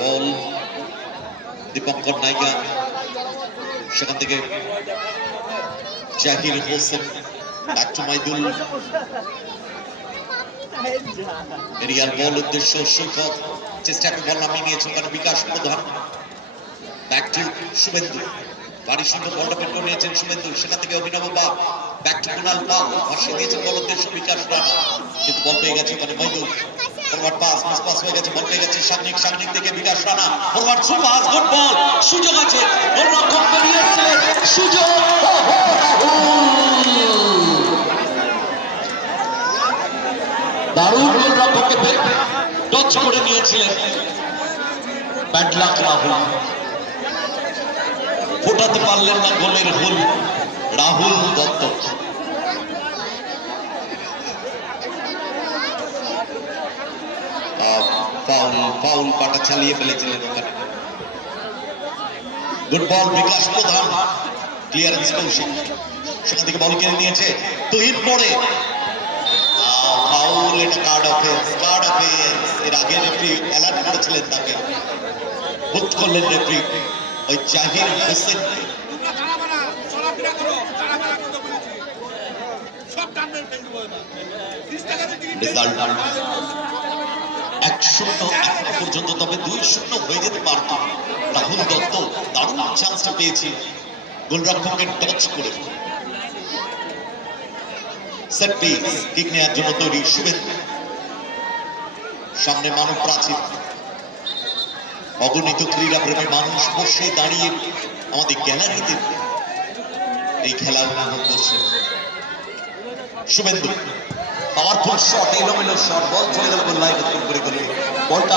বল দীপঙ্কর নাইকা, সেখান থেকে Zahir Hossain, back to Maidul, aerial ball উদ্দেশ্য সৈকত, চেষ্টা করে বল নামিয়ে নিয়েছে ওখানে বিকাশ প্রধান, ব্যাক টু শুভেন্দু, বাড়ি সুন্দর বলটা বের করে নিয়েছেন শুভেন্দু, সেখান থেকে অভিনব বাপ, ব্যাক টু কুনাল পাল, ভাসিয়ে দিয়েছেন বল উদ্দেশ্য বিকাশ রানা, কিন্তু বল পেয়ে গেছে ওখানে Maidul, forward pass miss pass হয়ে গেছে, বল পেয়ে গেছে সামনে থেকে Bikash Rana, forward through pass, good ball, সুযোগ আছে, গোলরক্ষক বেরিয়ে এসেছে, সুযোগ, দারুণ গোলরক্ষককে টচ করে নিয়েছিলেন, ব্যাড লাক রাহুল, ফোটাতে পারলেন না গোলের হুল রাহুল দত্ত। ফাউল পাটা চালিয়ে ফেলেছিলেন ওখানে। গুড বল বিকাশ প্রধান, ক্লিয়ারেন্স কৌশিক, সেখান থেকে বল কেড়ে নিয়েছে তুহিন পড়ে, ফাউল, এটা কার্ড অফেন্স, এর আগে রেফারি অ্যালার্ট করেছিলেন তাকে, বুট করলেন রেফারি ওই জাহির হোসেন। রেজাল্ট 1-0 পর্যন্ত, তবে 2-0 হয়ে যেতে পারত। রাহুল দত্ত দারুণ চান্সটা পেয়েছে গোলরক্ষকের টচ করে। সেট পিস, কিক নেওয়ার জন্য তৈরি শুভেন্দু, সামনে মানব প্রাচীর, অগণিত ক্রীড়া প্রেমী মানুষ বসে দাঁড়িয়ে আমাদের গ্যালারিতে এই খেলা উপভোগ করছে। শুভেন্দু পাওয়ারফুল শট, এলোমেলো শট, বল চলে গেল গোল লাইন করে গেল, বলটা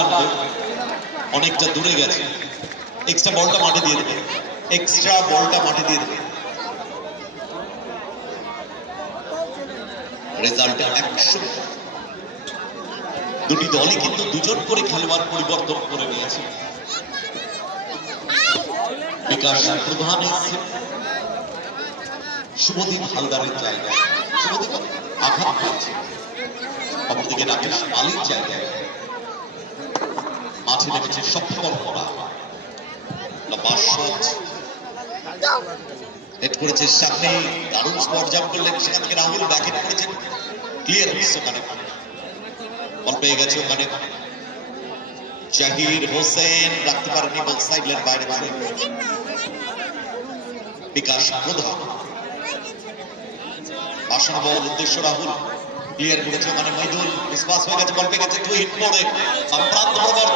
আনবে অনেকটা দূরে গেছে, এক্সট্রা বলটা মাঠে দিয়ে দেবে, রেজাল্ট 100। দুটি দলই কিন্তু দুজন করে খেলোয়াড় পরিবর্তন করে নিয়েছে। বিকাশ প্রধান এসছে শুভদীপ হালদারের জায়গায়, শুভদীপ আঘাত পাচ্ছে, অপরদিকে রাকেশ আলীর জায়গায় মাঠে নেমেছে সফল করা, হেড করেছে সামনে, দারুণ স্পট জাম্প করলেন, সেখান থেকে রাহুল ব্যাকহেড করেছেন, ক্লিয়ারেন্স ওখানে, বল পেয়ে গেছে ওখানে জাহির হোসেন, রাখতে পারেনি বল সাইড লাইন বাইরে মারে, বিকাশ প্রধান, আসন বল উদ্দেশ্য রাহুল, ক্লিয়ার করেছে ওখানে মাইদুল, মিসপাস হয়ে গেছে, বল পেয়ে গেছে তুহিন পড়ে, প্রান্ত বরাবর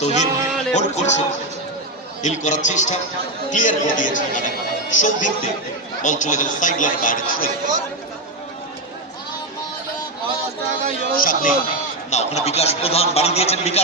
তুহিন হোল্ড করছে, হিল করার চেষ্টা, ক্লিয়ার করে দিয়েছে ওখানে সৌভিক দেব, বল চলে গেল সাইড লাইন বাইরে ছুঁয়ে, সামনে না ওখানে বিকাশ প্রধান বাড়ি দিয়েছেন, বিকাশ